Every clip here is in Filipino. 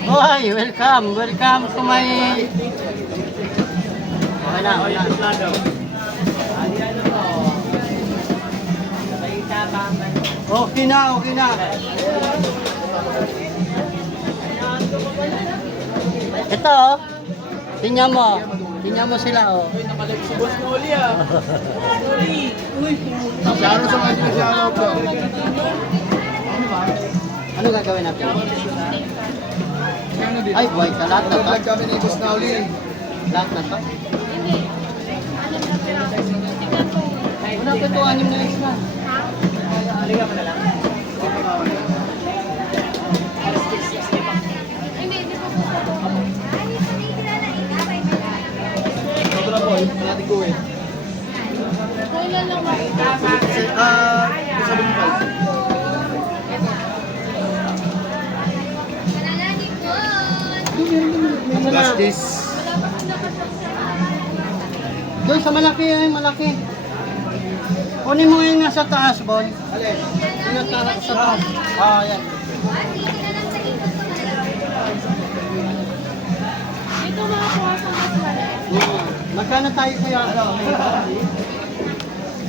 Hoy, welcome. Welcome to my... Okay na, okay na. Okay na, okay na. Ito, oh. Tingnan mo. Tingnan mo sila, oh. Nakalag si Boss Noli ah. Noli. Uy, Shoutout sa mga sinashoutout ko. Ano gagawin natin? Ay, buhay ka. Lahat na to? Vlog kami ni Boss Noli. Lahat na to? Wala pa ito, 6 na extra. halika mo na lang. Sobra po, yung natin ko eh. Kailan lang ba? 75. Last days. Doon sa malaki, malaki. Kunin mo yung nasa taas, Bon. Alin? Yung nasa taas. Ah, yan. Dito makakuha sa mas malaki. Magkano tayo kaya?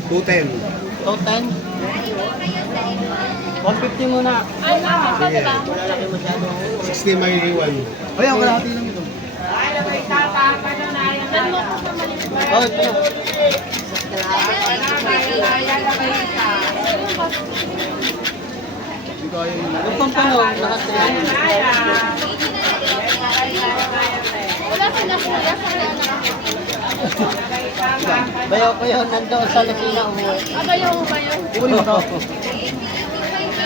210. 210? 150 muna. Ay, bakit ba diba? 60 may iwan. Ay, ang kalahati lang ito. Dan mo ko sa maliit. Oh, ito. Hindi kaya yun. Yung pampano, lahat na yan. Wala ka na kuya sa kaya Bayaw ko yun, nandoon sa Lucina umuwi. Abayo mo ba yun? Kunin mo to.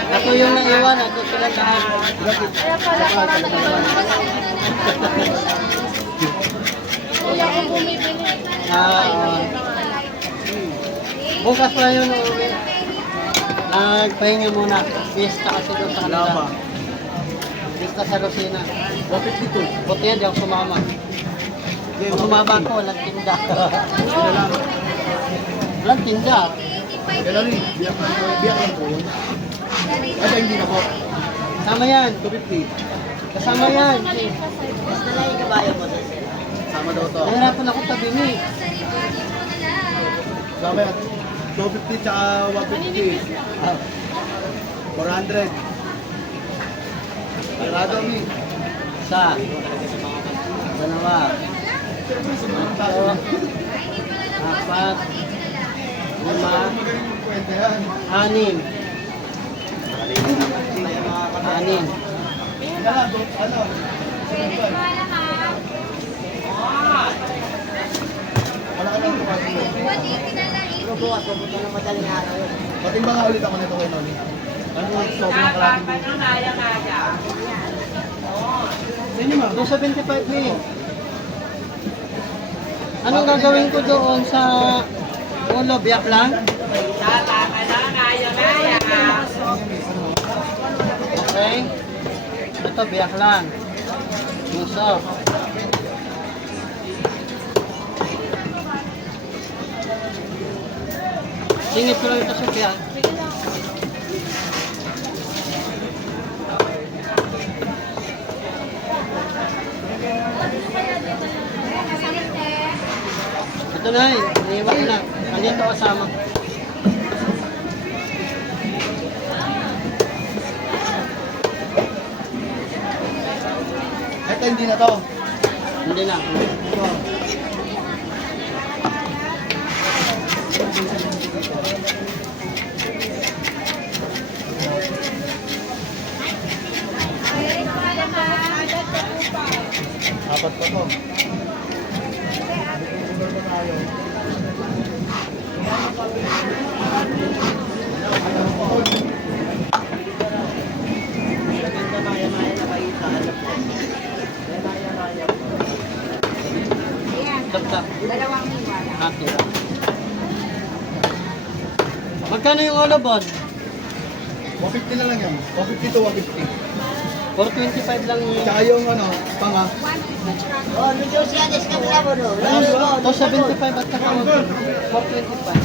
Ako yung naiwan, ako sila lahat. Kaya pala para nag-iwan. Kuya ko bumibili. Bukas pa yun uuwi. Nagpahinga muna. Fiesta kasi doon sa kanila. Fiesta sa Lucina. 152. Buti yan, di ako sumama. Kung sumama ako, walang tinda. Walang tinda. Kailan rin? Biyak lang po yun. Ay, hindi na po. Kasama yan. 250. Kasama yan. Sama daw to. Nahirapan ako tabi ni. Sama yan. 250 tsaka 150. 400. Parado mi. Isa. Dalawa. Tatlo. Apat. Lima. Kwenta yan. Anim. Anim. Ano? Wala ka nang lumasin mo. Pero bukas, mabuto na madaling araw yun. Patimba nga ulit ako nito kay Noni. Ano yung sobrang kalating mo? Sino ma? 275 ni. Anong gagawin ko doon sa ulo? Biyak lang? Okay. Ito, biyak lang. Puso. Singit ko lang ito sa biyak. Ito na eh. Iniwan ko na. Andito kasama. Ito hindi na to. Hindi na. Apat pa to. Tap-tap. Hato. Magkano yung ulo, Bon? 150 na lang yan. 150 to 150. 425 lang yung... Tsaka yung ano, panga. Oh, medyo siya des ka pala mo no. Ito 75 at saka 425.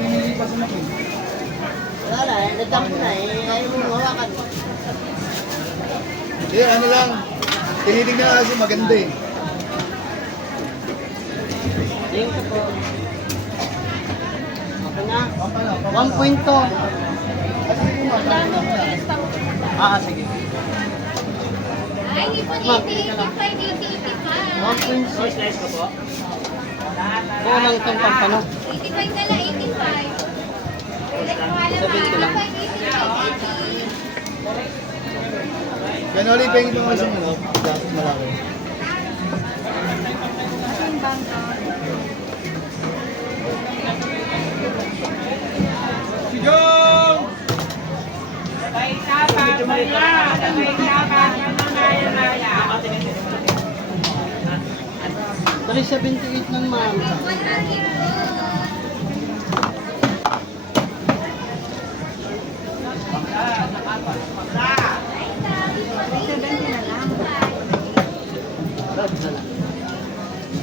Pinili pa sa nakin. Wala na, nagtampo na eh. Ayaw mo hawakan. Eh, ano lang. Tinitignan na kasi maganda eh. Thank you po. Okay na. 1.2. Wala mo po yung stock. Sige. Ay, hindi po Ma'am, 80, teka lang. 85, 85. 1.6. Ito lang itong pampano. 85 na lang, 85. Sabihin ko lang. Yan ulit, pengin mo kasi ano. Dapat malaki. Sabay tapa, maya. Sabay tapa, nananaya-naya. 378 lang, ma'am.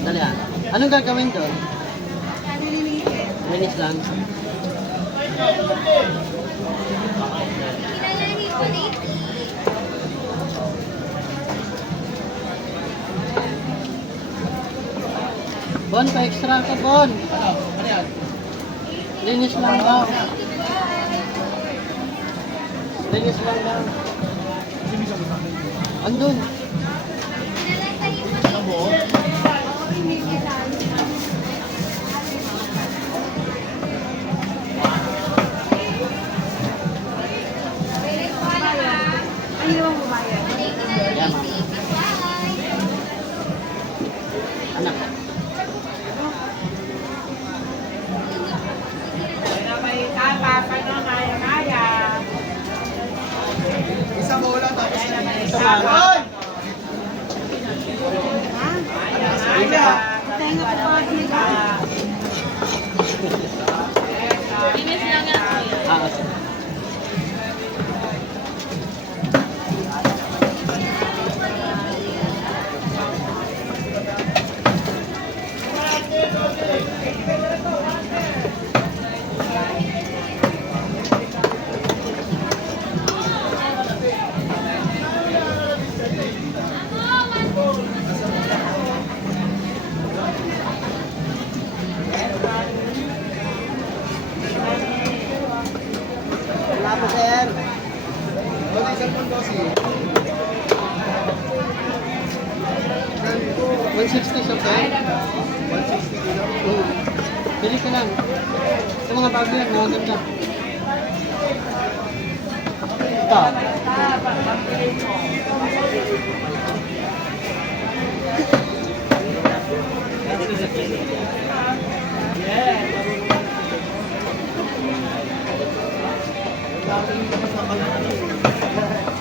Dali ah. Anong gagawin doon? Linis lang. Kinalani po 80. Bon, pa-extra ka, Bon. Linis lang daw. Linis lang daw. Andun. Ang buo. Yan, ma'am. Anak. Sabay tapa, nananaya-naya. Isang bola tapos Ito, ma'am. Linis lang yan, kuya. Sige. Wala po, sir. Wala isang pun kasi. 160 siya, sir. 160 kilo. Bili ka lang. Sa mga bago yan, mga ganda. Ito.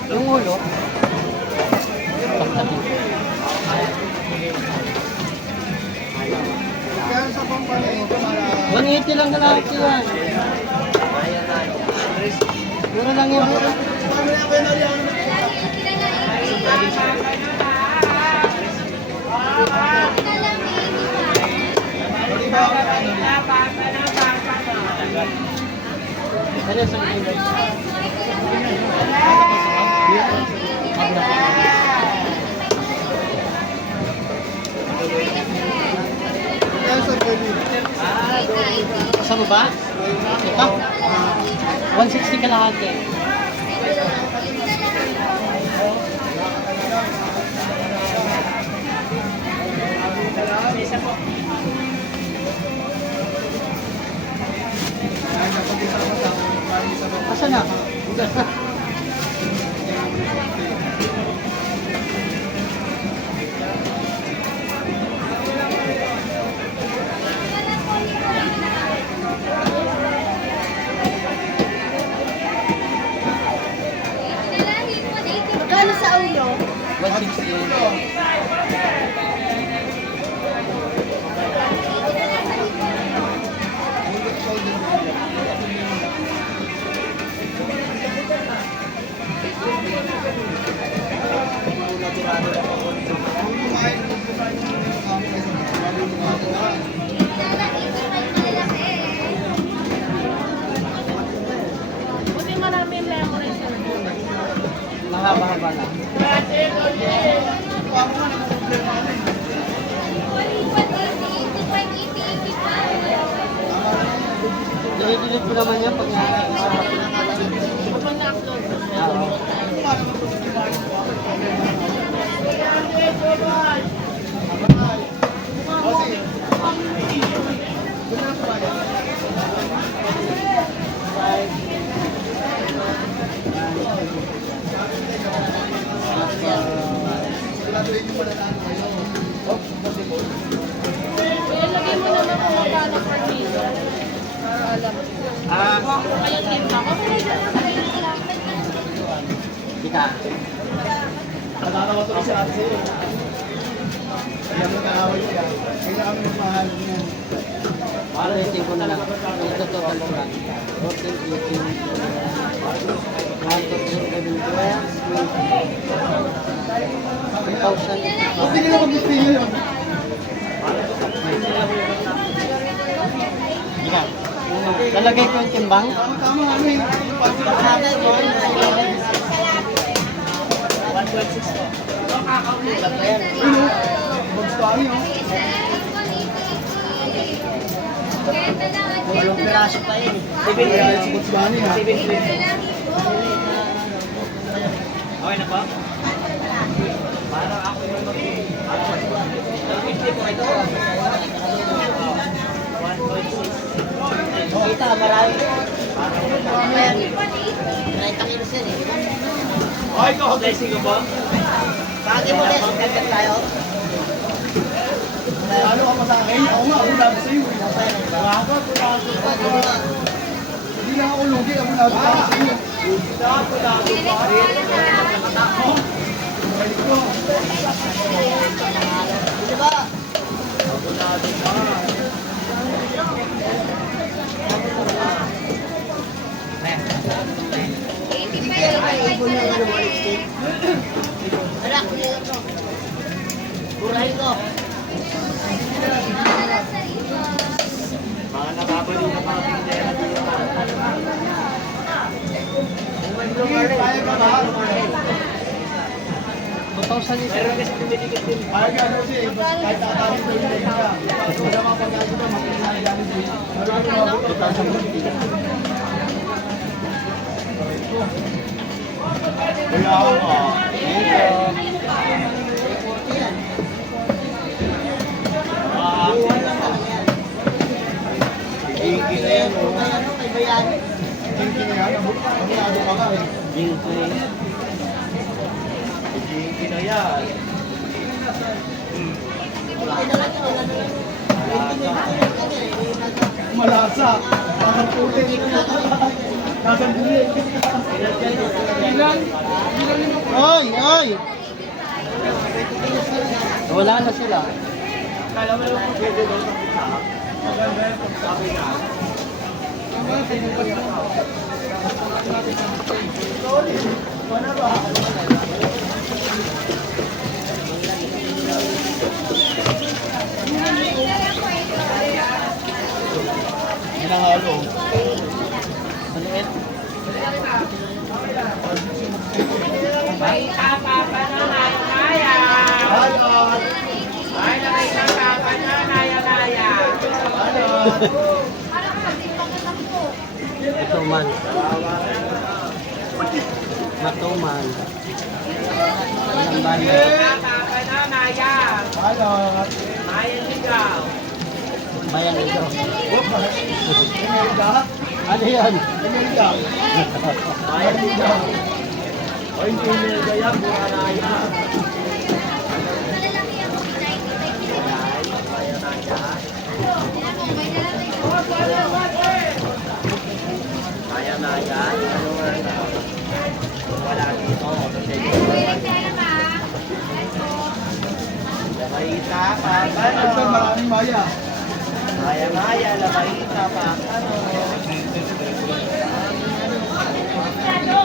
Yung ulo. Kaya sa pampano ito, 180 lang na lahat yan. Mura lang yan. Mura. paano yan kayo nariyan? Ano sa inyo? Kaya sa pwede. Kasama ba? Ito? 160 ka lahat eh. Asa na? Magkano sa ulo? 160. Buti marami lemon. Mahaba-haba na. Dinidelete ko naman yan pag Oo. Kaya lagay mo naman kung magkano per kilo. Para alam. Kaya timpla ko. Ika. Nakakawa to si ate sa'yo. Kaya mo kaaway siya. Kaya kami mahal niya. Para itin ko na lang. Ito total ko lang. 14, 18, 1, 2, 3, 4, 5, 3,000. Hindi ka na mag-pili yun. Ika. Lalagay ko yung timbang. Tama ano eh. Gusto kami oh. Walong piraso pa yun. Kaya si Bugs Bunny ha. Okay na ba? Parang ako yung Kita, marami. Ayan. 30 kilos yan eh. Okay, ikaw, blessing ko ba? Bakit mo Des, kagad tayo? Ano ka pa sa akin? Ako nga, ako labi sa'yo eh. Hindi lang ako lugi, ako labi sa'yo. Balik ko. Di ba? Hindi kaya ba ibon yung ano mo, lipstick? Anak, kulihan ko. Burahin ko. Mga nakabalik na mga pindera dito. Kaya ka ba? 2,000 ito. Meron kasi tumitikit din. Kaya ka ano siya eh. Kahit nakatawin ko yung leg ka. Wala mga pagkain ko, makikinig ka gamit eh. Meron ka mga kaya ako ka. Jinky na yan. Oh. May ano, may bayani. Hindi na yan. Aminado ka nga eh. Jinky. Jinky na yan. Ay, nalang yun, wala nalang. 20 minutes. Malasa. Parang puti. Nasaan din Ilan? Oy! Oy! Wala na sila. Kala mo lang kung pwede doon. Maganda yung pagsabi na. Hinahalo. Maliit. May papa na naya. Halot. Ay, may papa na naya. Ito man. Matuman. Ilang bali. Papa na naya. Halot. Maya ligaw. Bayan ito. Amerika? Ano yan? Amerika? Amerika? Ay, hindi nila yan. Mura naya. Naya naya. Ano nga na? Wala dito. Labarita pa. Ito maraming maya. Maya maya. Labarita pa. Dito.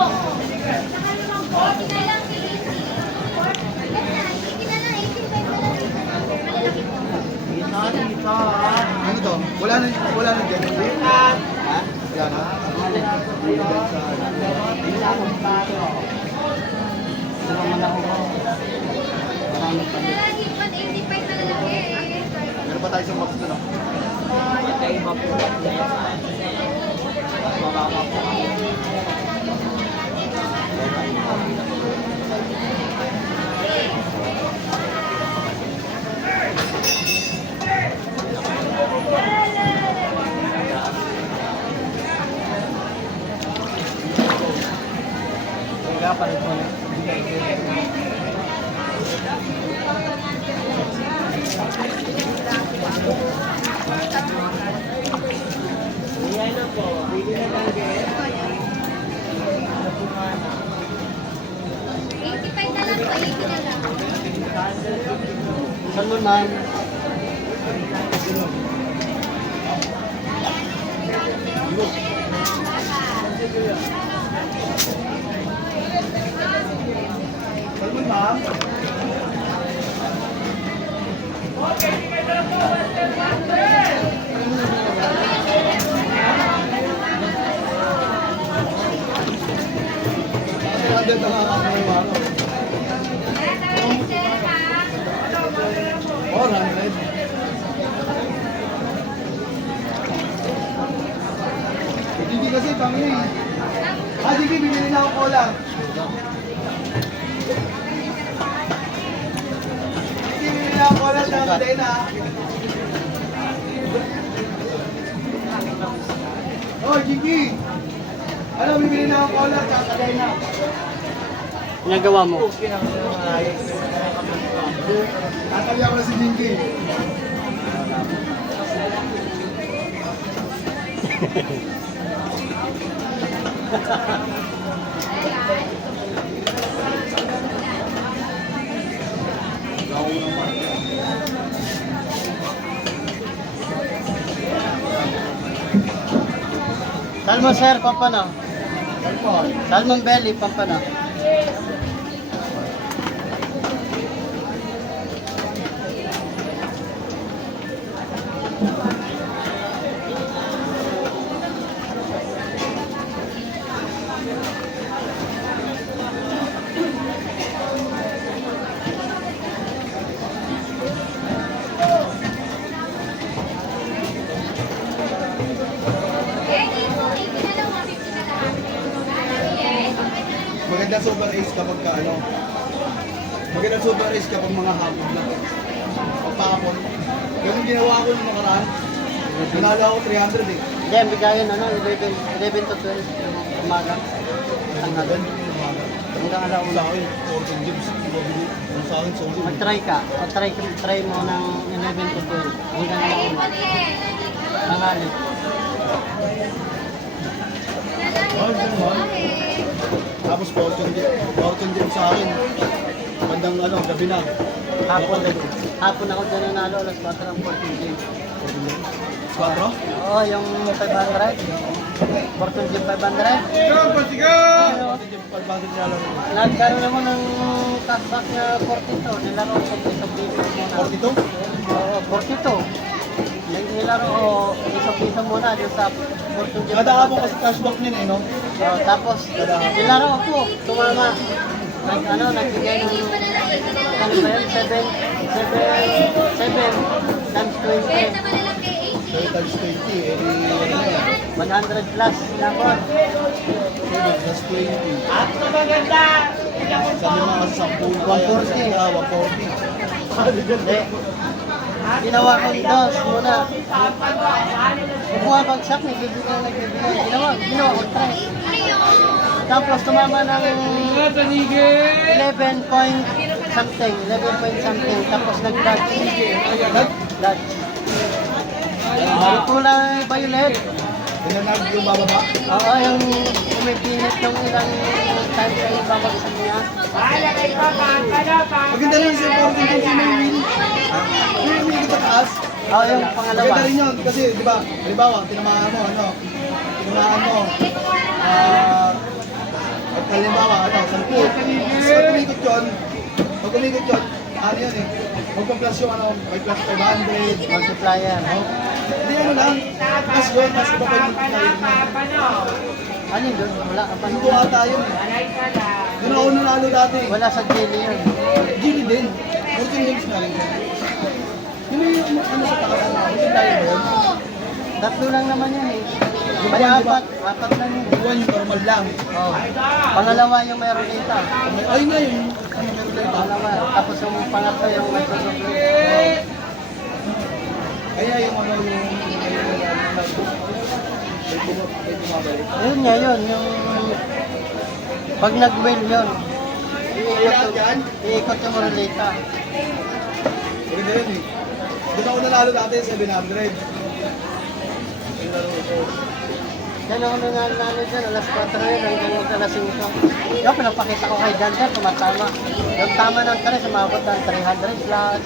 Ano to? Wala na dyan. Bitan. Yan ha? Pero malaki. Marami pa din. Meron pa tayo sa box doon. Iba po. mababa po. Kaya pa rin po na. Salmon man. Salmon, ma'am. Ang ganda nga ako ng maro. 400. Hindi kasi pangi. Sige, bibili na ako cola. Sige, bibili na ako cola sa kaday na. Oh, Gigi! Ano, bibili na ako cola sa kaday na. Ginagawa mo. Tatali ako na si Gigi. Salmon sir, pampano. Salmon belly, pampano. Maganda super ace kapag ka ano. Maganda super ace kapag mga hapon na. Pagpapon. Ganun ginawa ko nung nakaraan. Nanalo ako 300 eh. Hindi, ang bigayan 11 to 12. Umaga. Tanghali. Hanggang Sa alauna. akin, 14 gigs. Ang sa akin, solid. Mag-try mo ng 11 to 12. Hanggang alauna. Tanghali. Tapos 14 gigs sa akin. Bandang ano, gabi na. Hapon ako dyan nanalo, alas 4 ng 14 games. 4? Oo, yung 500. 14 gym 500. Nagkaroon naman ng cashback na 42. Nilaro ko isang piso muna. 42? Oo, 42. Nilaro ko isang piso muna dun sa 14 gym. Kada mo kasi cashback nila eh, no? Oo, tapos nilaro ko, tumama. Nagbigay ng ano ba yun? 7 times 20. 7 times 20, eh, ano yan? 100 plus dapat. 7 plus 20. Sabi mga kasi 10 kaya. 140. 140. Hindi. Ginawa ko dos muna. Bumabagsak, nagbibigay. Ginawa ko try. Tapos tumama ng 11 point something. Tapos nag-dodge. Dodge. Kulay violet. Pinanag yung bababa? Oo, yung umipinit ng ilang times ay babagsak niya. Maganda rin sa 14 gigs yung may win. Yung win sa taas. Oo, yung pangalawa. Maganda rin yun kasi, di ba, halimbawa, tinamaan mo, at halimbawa, 10. Tapos pag umikot yun, ano yun eh, magpa-plus yung may plus 500. Multiplier. Hindi ano lang, plus yun, tapos iba pa yung multiplier niya. Ano yun doon? Wala ka pa. Hindi ata yun eh. Yun ako nanalo dati. Wala sa jelly yun. Gili din. 14 games na rin. Yun yung ano sa taas, multiplier ba yun? Tatlo lang naman yan eh. Yung May buwan, di ba? apat lang yun. Yung buwan yung normal lang. Oh. Pangalawa yung meron dito. Ay na yun. Ano meron dito? Pangalawa. Tapos yung pangatlo yung may tutuloy. Kaya yung ano yung may bumabalik. Ayun nga yun, yung pag nag-well yun, iikot yung relata. Maganda yun eh. Di ba ako nanalo dati 700? Yan ako nanalo dyan, alas 4 yun hanggang alas 5. Yung pinapakita ko kay Dan dyan, tumatama. Yung tama ng 3, sumabot ng 300 plus.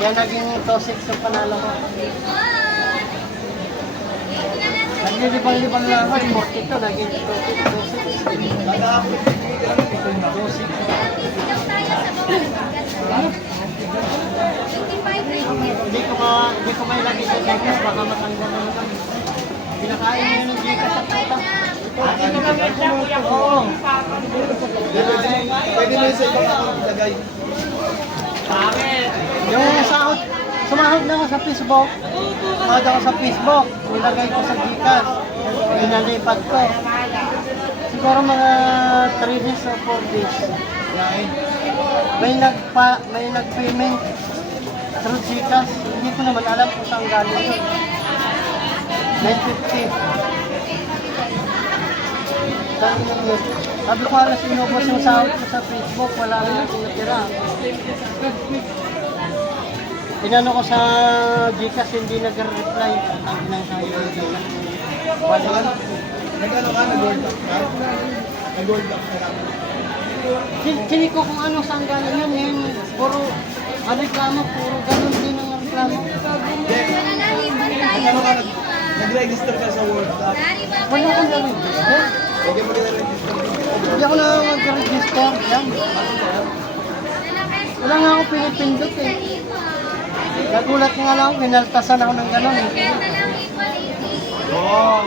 Kaya naging 2-6 yung panalo ko. Naglilibang-libang lang ako, yung 42, naging 2-6. Kada ako Hindi ko may lagi sa Gcash, baka matanggal na naman. Pinakain niya ng Gcash sa pata. Oo. Pwede mo yun sa ibang account ilagay. Yung sahod, sumahod na ako sa Facebook. Sumahod ako sa Facebook. Nilagay ko sa Gcash. Inalipat ko. Siguro mga 3 days o 4 days. May nag-payment through Gcash. Hindi ko naman alam kung saan galing yun. 950. Sabi ko alas inubos yung sahod ko sa Facebook. Wala na akong natira. Inano ko sa Gcash, hindi nag-reply. Ang nang yung Gcash. Wala. Nag-ano ka? Nag-gold up ka? Nag-gold up ka lang. Sini ko kung ano saan galing yun. Ngayon, puro reklamo, puro ganun din ang reklamo. Nag-ano ka? Nag-register ka sa World Cup. Wala akong na-register. Okay mo register Hindi ako na mag-register. Yan. Wala nga ako pinipindot eh. Nagulat nga lang, pinaltasan ako ng gano'n eh. Oh!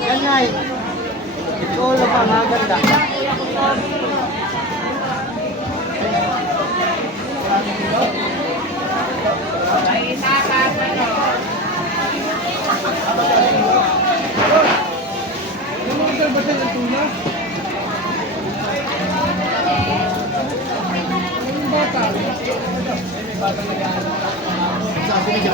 Yan nga eh. Ito pa, maganda.